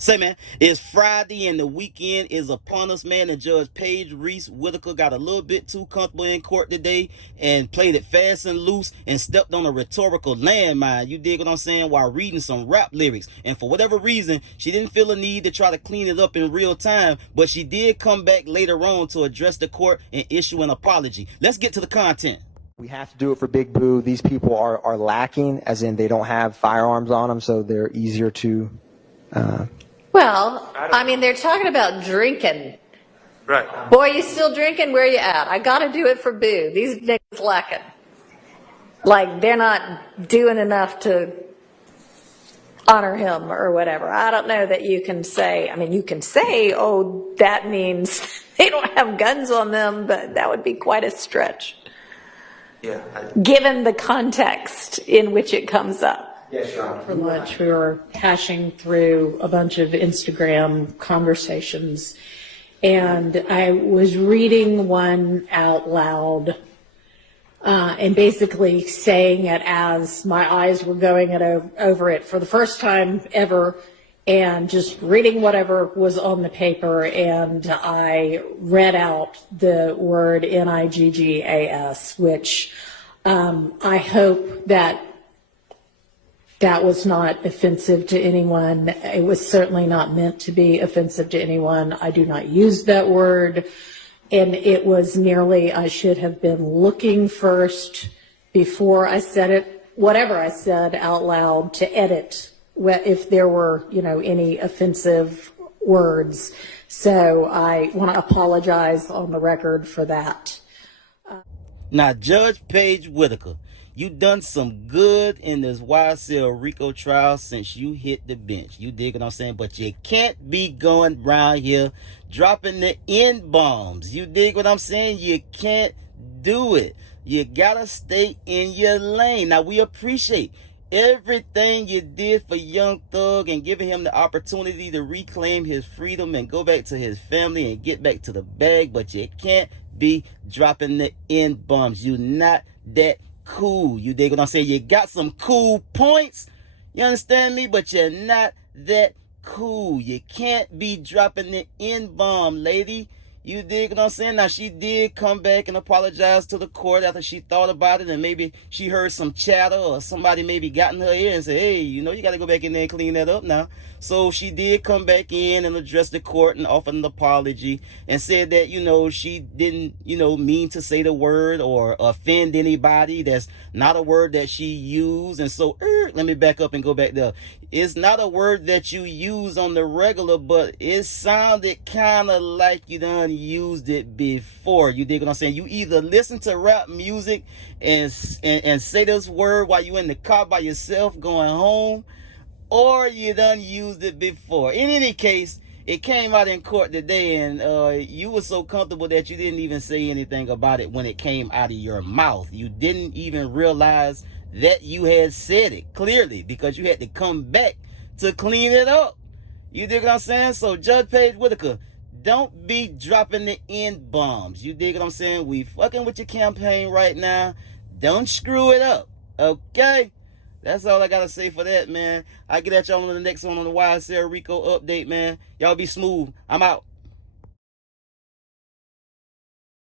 Say, man, it's Friday and the weekend is upon us, man. And Judge Paige Whitaker got a little bit too comfortable in court today and played it fast and loose and stepped on a rhetorical landmine. You dig what I'm saying? While reading some rap lyrics. And for whatever reason, she didn't feel a need to try to clean it up in real time, but she did come back later on to address the court and issue an apology. Let's get to the content. We have to do it for Big Boo. These people are lacking, as in they don't have firearms on them, so they're easier to... Well, I mean, they're talking about drinking. Right. Boy, you still drinking? Where you at? I got to do it for Boo. These niggas lacking. Like, they're not doing enough to honor him or whatever. I don't know that you can say, I mean, you can say, oh, that means they don't have guns on them, but that would be quite a stretch. Yeah. Given the context in which it comes up. Yes, Your Honor. For lunch, we were hashing through a bunch of Instagram conversations, and I was reading one out loud and basically saying it as my eyes were going over it for the first time ever, and just reading whatever was on the paper, and I read out the word NIGGAS, which I hope that was not offensive to anyone. It was certainly not meant to be offensive to anyone. I do not use that word. And it was merely, I should have been looking first before I said it, whatever I said out loud, to edit if there were, any offensive words. So I want to apologize on the record for that. Now, Judge Paige Whitaker, you done some good in this YSL Rico trial since you hit the bench. You dig what I'm saying? But you can't be going around here dropping the N-bombs. You dig what I'm saying? You can't do it. You gotta stay in your lane. Now, we appreciate everything you did for Young Thug and giving him the opportunity to reclaim his freedom and go back to his family and get back to the bag, but you can't be dropping the N-bombs. You not that cool. You dig what I'm saying? You got some cool points. You understand me? But you're not that cool. You can't be dropping the N-bomb, lady. You dig what I'm saying? Now, she did come back and apologize to the court after she thought about it, and maybe she heard some chatter or somebody maybe got in her ear and said, hey, you got to go back in there and clean that up now. So she did come back in and address the court and offer an apology and said that, she didn't, mean to say the word or offend anybody. That's not a word that she used. And so, let me back up and go back there. It's not a word that you use on the regular, but it sounded kind of like you done used it before. You dig what I'm saying? You either listen to rap music and say this word while you in the car by yourself going home, or you done used it before. In any case, it came out in court today, and you were so comfortable that you didn't even say anything about it when it came out of your mouth. You didn't even realize that you had said it clearly because you had to come back to clean it up. You dig what I'm saying? So, Judge Paige Whitaker, don't be dropping the N-bombs. You dig what I'm saying? We fucking with your campaign right now. Don't screw it up, okay? That's all I gotta say for that, man. I'll get at y'all on the next one on the YSL Rico update, man. Y'all be smooth. I'm out.